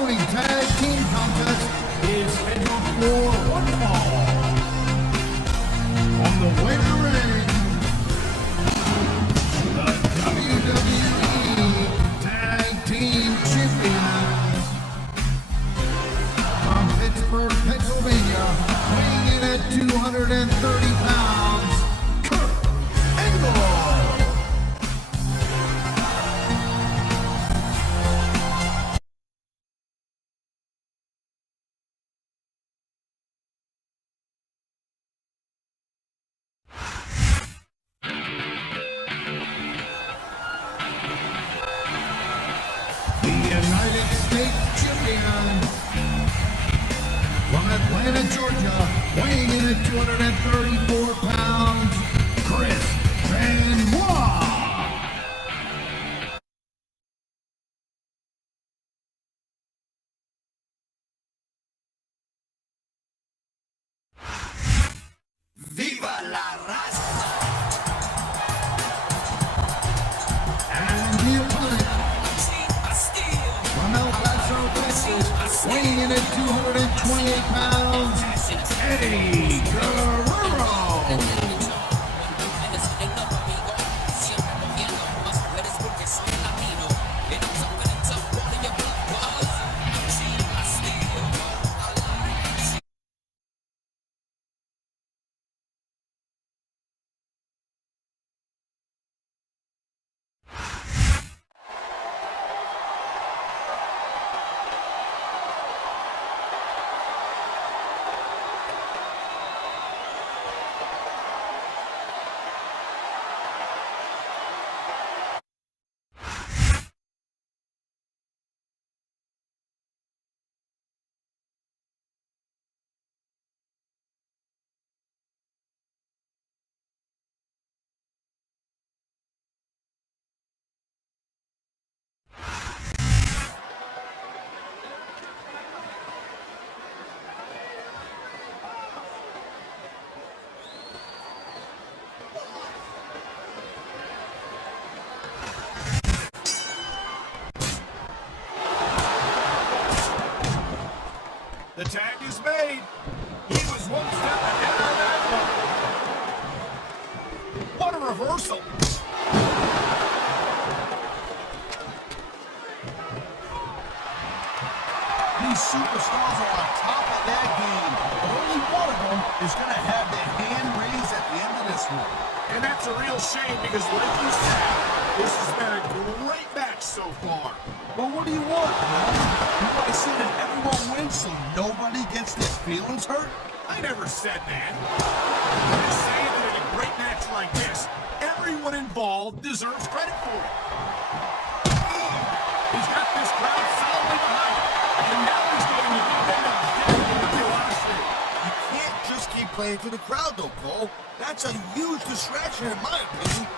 following tag team contest is scheduled for one fall. On the way to ring, the WWE Tag Team Champions from Pittsburgh, Pennsylvania, weighing in at 230 pounds, Kurt Angle. United States champion from Atlanta, Georgia, weighing in at 234 pounds, Chris Benoit. Viva la raza! And the opponent, weighing in at 228 pounds, Eddie Guerrero. The tag is made. He was one step ahead of that one. What a reversal. These superstars are on top of their game, but only one of them is going to have their hand raised at the end of this one. And that's a real shame because, like you said, this has been a great match so far. But what do you want, man? You want to see that everyone wins so nobody gets their feelings hurt? I never said that. I'm just saying that in a great match like this, everyone involved deserves credit for it. He's got this crowd solidly behind him, and now he's going to give them a definite velocity. You can't just keep playing to the crowd, though, Cole. That's a huge distraction, in my opinion.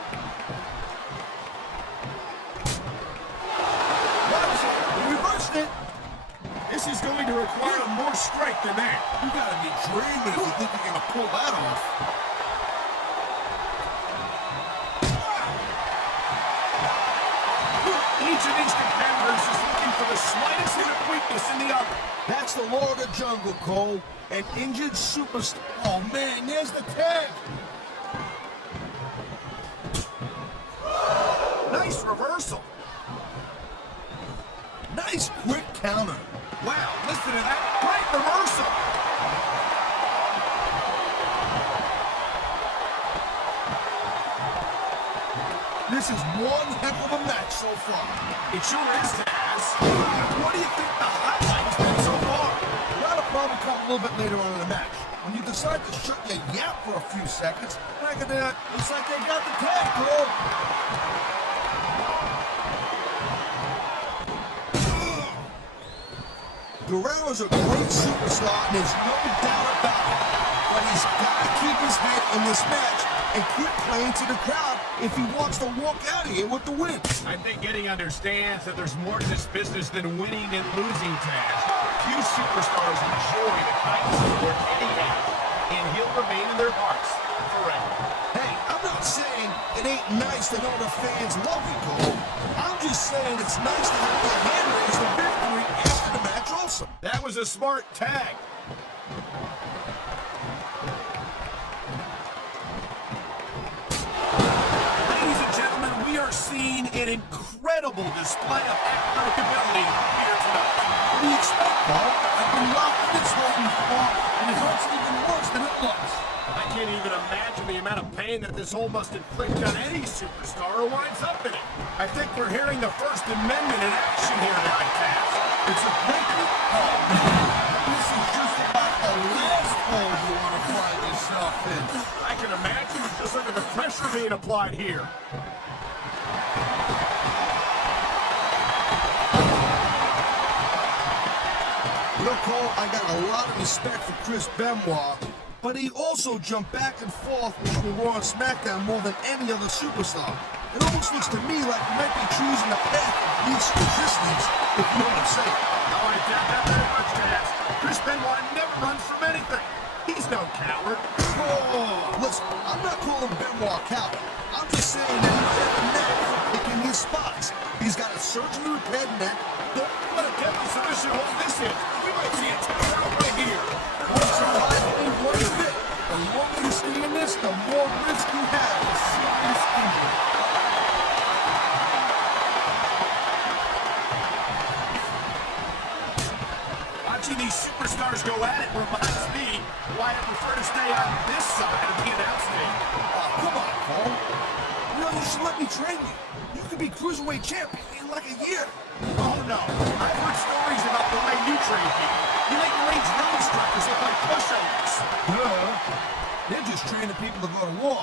This is going to require more strength than that. You gotta be dreaming if you think you're gonna pull that off. Each of these competitors is looking for the slightest hint of weakness in the other. That's the law of the jungle, Cole. An injured superstar. Oh man, there's the tag. Nice reversal. Nice quick counter. Wow, listen to that. Great reversal. This is one heck of a match so far. It sure is, Taz. What do you think the highlight's been so far? That'll probably come a little bit later on in the match. When you decide to shut your yap for a few seconds, back of that, looks like they got the tag, Cole. Guerrero's a great superstar, and there's no doubt about it. But he's got to keep his head in this match and quit playing to the crowd if he wants to walk out of here with the win. I think Eddie understands that there's more to this business than winning and losing, Taz. Few superstars enjoy the kind of support Eddie has, and he'll remain in their hearts forever. Hey, I'm not saying it ain't nice to know the fans love you, Cole. I'm just saying it's nice to have your hand raised for victory after the match awesome. That was a smart tag. Ladies and gentlemen, we are seeing an incredible display of athletic ability here tonight. What do you expect, Paul? I've been locked in this hole before, and it hurts even worse than it looks. I can't even imagine the amount of pain that this hole must inflict on any superstar who winds up in it. I think we're hearing the First Amendment in action here tonight, Taz. It's a breaking hole. This is just about the last hole you want to find yourself in. I can imagine just look at the pressure being applied here. Look, Cole, I got a lot of respect for Chris Benoit, but he also jumped back and forth between Raw and SmackDown more than any other superstar. It almost looks to me like he might be choosing the path of least resistance, if you know what I'm saying. No, I doubt that very much, Taz. Chris Benoit never runs from anything. He's no coward. Oh, listen, I'm not calling Benoit a coward. I'm just saying that he's got a knack for picking his spots. He's got a surgically repaired neck. What a deadly submission hold this is. We might see a tap out right here. Once in a while, ain't one bit. The longer you stay in this, the more risk you have of serious injury. Watching these superstars go at it reminds me why I prefer to stay on this side of the announce table. Oh, come on, Cole. You know, you should let me train you. You could be Cruiserweight champion in like a year. Oh no, I've heard stories about the way you train people. You make range road strikers look like pushovers. They're just training people to go to war.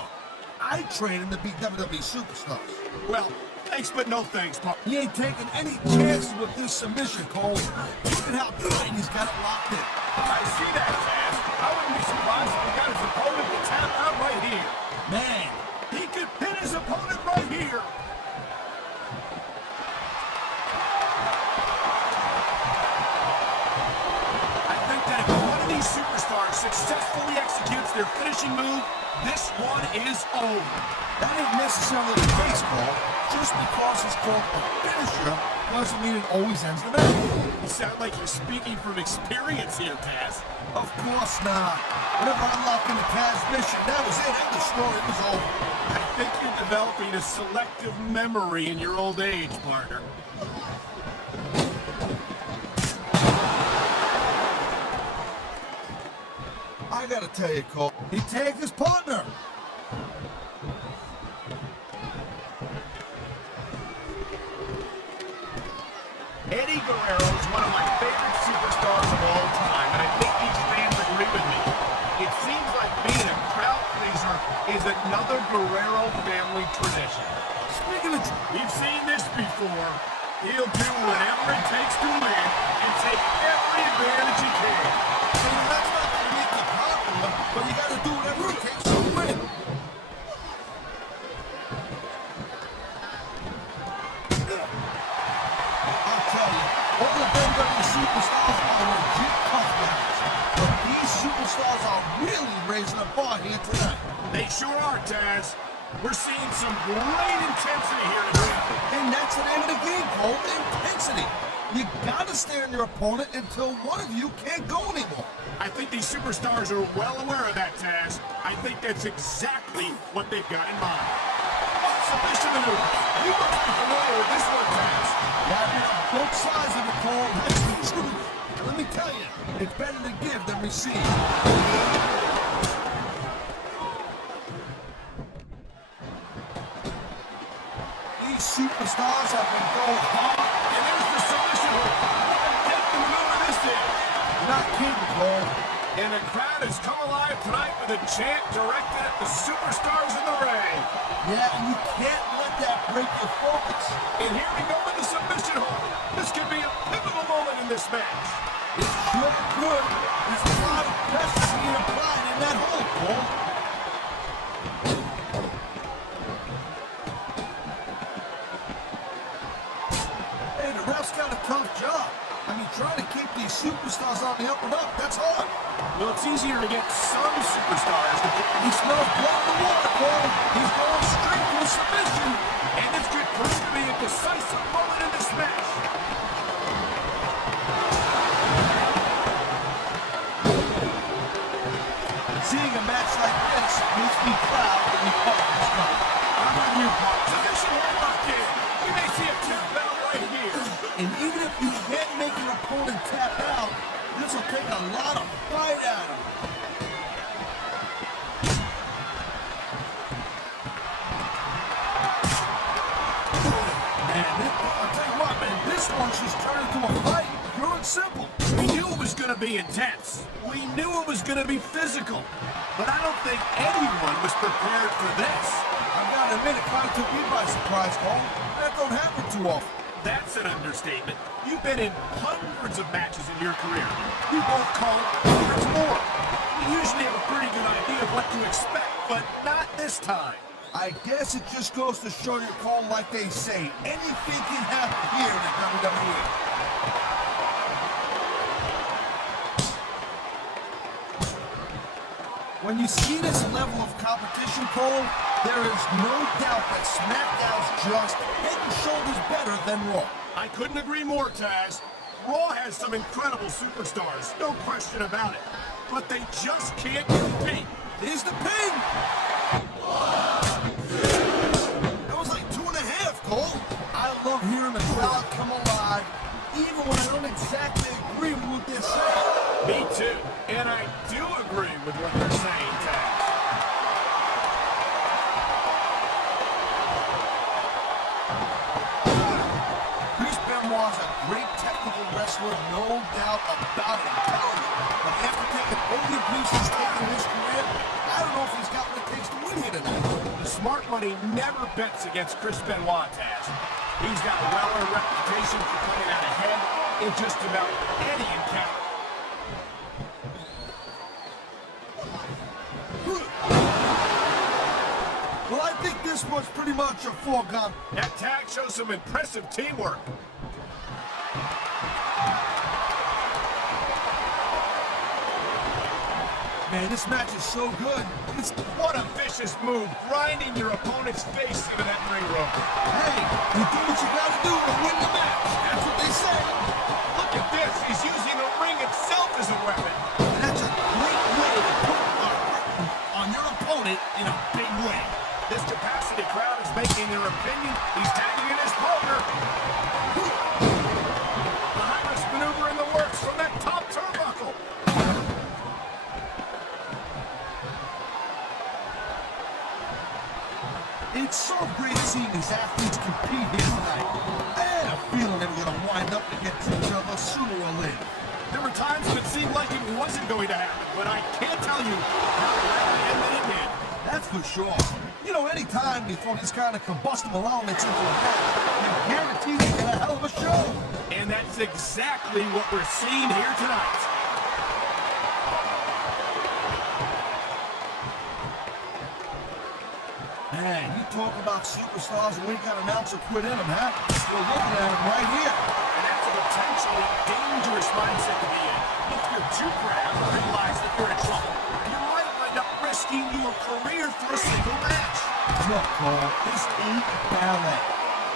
I train them to be WWE superstars. Well, thanks but no thanks, Paul. He ain't taking any chances with this submission, Cole. Look at how tight he's got it locked in. I see that, Taz. I wouldn't be surprised if he got his opponent to tap out right here. Man, He could pin his opponent right here. I think that if one of these superstars successfully executes their finishing move, this one is over. that ain't necessarily the case, Cole. Just because it's called a finisher doesn't mean it always ends the match. You sound like you're speaking from experience here, Taz. Of course not. Whenever I lock in the Taz mission, that was it. And the story was over. I think you're developing a selective memory in your old age, partner. I gotta tell you, Cole, he tagged his partner. Eddie Guerrero is one of my favorite superstars of all time, and I think these fans agree with me. It seems like being a crowd pleaser is another Guerrero family tradition. Speaking of, We've seen this before. He'll do whatever it takes to win and take every advantage he can. that's not gonna make you popular, but you gotta do whatever it takes to win. I'll tell you, all the WWE superstars are legit tough guys, but these superstars are really raising the bar here tonight. They sure are, Taz. We're seeing some great intensity here tonight. And that's the name of the game, Cole, intensity. You gotta stay on your opponent until one of you can't go anymore. I think these superstars are well aware of that, Taz. I think that's exactly what they've got in mind. Submission maneuver. You must be familiar with this one, Taz. Yeah, I've been on both sides of the Cole, that's the truth. And let me tell you, it's better to give than receive. These superstars have been going hard. And there's the submission hold. Take the maneuver this is. Not kidding, Cole. And the crowd has come alive tonight with a chant directed at the superstars in the ring. Yeah, and you can't let that break your focus. And here we go with the submission hold. This could be a pivotal moment in this match. It sure could. There's a lot of pressure being applied in that hole, Cole. Hey, the ref's got a tough job. I mean, trying to keep these superstars on the up and up, that's hard. Well, it's easier to get some superstars to get. He smells blood in the water, Cole. He's going straight to a submission. And this could prove to be a decisive moment in this match. happy crowd when you pump this guy. I'm with you, Paul. Submission headlock in. We may see a tap out right here. And even if you can't make your opponent tap out, this will take a lot of fight out of him. I'll tell you what, man, this one's just turned into a fight. Pure and simple. We knew it was going to be intense. We knew it was going to be physical. But I don't think anyone was prepared for this. I've got to admit, it kind of took me by surprise, Cole. That don't happen too often. That's an understatement. You've been in hundreds of matches in your career. You won't call it hundreds more. You usually have a pretty good idea of what to expect, but not this time. I guess it just goes to show you, Cole, like they say, anything can happen here in the WWE. When you see this level of competition, Cole, there is no doubt that SmackDown's just head and shoulders better than Raw. I couldn't agree more, Taz. Raw has some incredible superstars, no question about it. But they just can't compete. Here's the pin! That was like 2.5, Cole. I love hearing the crowd come alive, even when I don't exactly agree with what they're saying. Me too. And I do agree with what they're saying, Taz. Chris Benoit's a great technical wrestler, no doubt about it. But after taking all the abuse he's taken in his career, I don't know if he's got what it takes to win here tonight. The smart money never bets against Chris Benoit, Taz. He's got a well-earned reputation for coming out ahead in just about any encounter. Well, I think this was pretty much a foregone. That tag shows some impressive teamwork. Man, this match is so good. What a vicious move, grinding your opponent's face into that ring rope. Hey, you do what you gotta do to win the match. That's what they say. Look at this, he's using the ring itself as a weapon. And that's a great way to put on your opponent in a big way. This capacity crowd is making their opinion. He's tagging in his partner. The high-risk maneuver in the works from that top turnbuckle. It's so great seeing these athletes compete here tonight. I had a feeling they were going to wind up against each other sooner or later. There were times when it seemed like it wasn't going to happen, but I can't tell you how glad I am that it did. That's for sure. You know, anytime you throw these kind of combustible elements into a match, you're guaranteed to get a hell of a show. And that's exactly what we're seeing here tonight. Man, you talk about superstars and we ain't got an ounce of quit in them, huh? We're looking at them right here. And that's a potentially dangerous mindset to be in. If you're too proud to realize that you're in trouble, you might wind up risking your career for a single match. Look, Cole, this ain't ballet.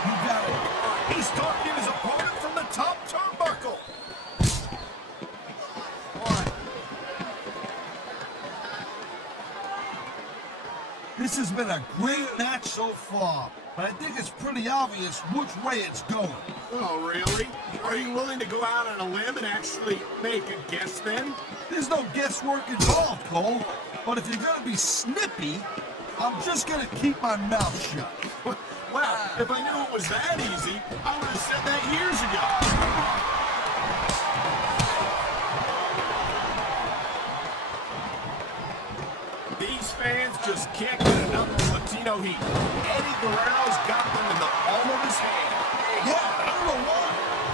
You got it. He's talking his opponent from the top turnbuckle. This has been a great match so far, but I think it's pretty obvious which way it's going. Oh, really? Are you willing to go out on a limb and actually make a guess then? There's no guesswork involved, Cole. But if you're gonna be snippy, I'm just gonna keep my mouth shut. Well, if I knew it was that easy, I would have said that years ago. These fans just can't get enough of Latino heat. Eddie Guerrero's got them in the palm of his hand. Yeah, I don't know why.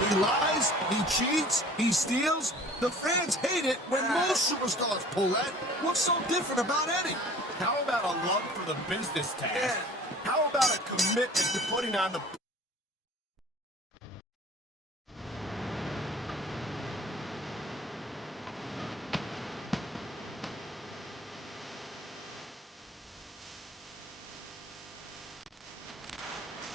He lies, he cheats, he steals. The fans hate it when most superstars pull that. What's so different about Eddie? How about a love for the business task? How about a commitment to putting on the